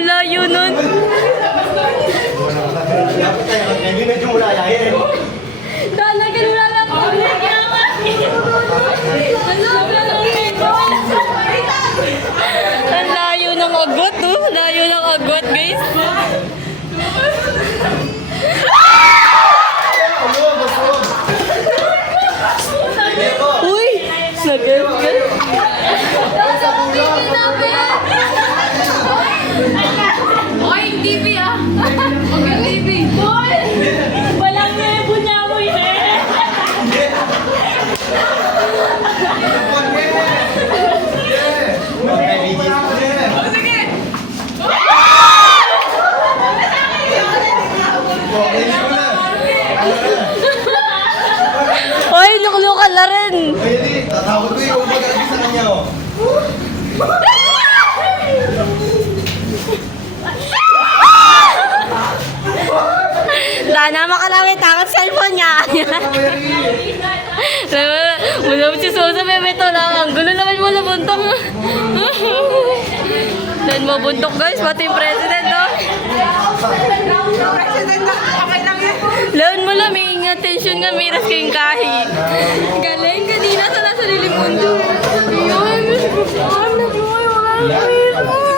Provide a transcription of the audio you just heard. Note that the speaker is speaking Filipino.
Ang layo nun. Dana, ganun lang ako. Ang layo ng agot, oh. Layo ng agot, guys. Uy! Nag-get. Oy, TV ah! Huwag yung TV! Boy! Walang nebo niya mo eh! Oy, luklukan na rin! Tatawag ko yung pag-agis sa kanya, oh. Dana, makalawit takot cellphone niya. Mula mo si Susa, bebe to lang. Ang gulo naman mo na buntok. Dan mo buntok guys, pati yung president oh. Lawan mo lang, may attention nga, miras kayong kahit. Galing, kanina sa nasa liling mundo. Yun, nabuhay, wala.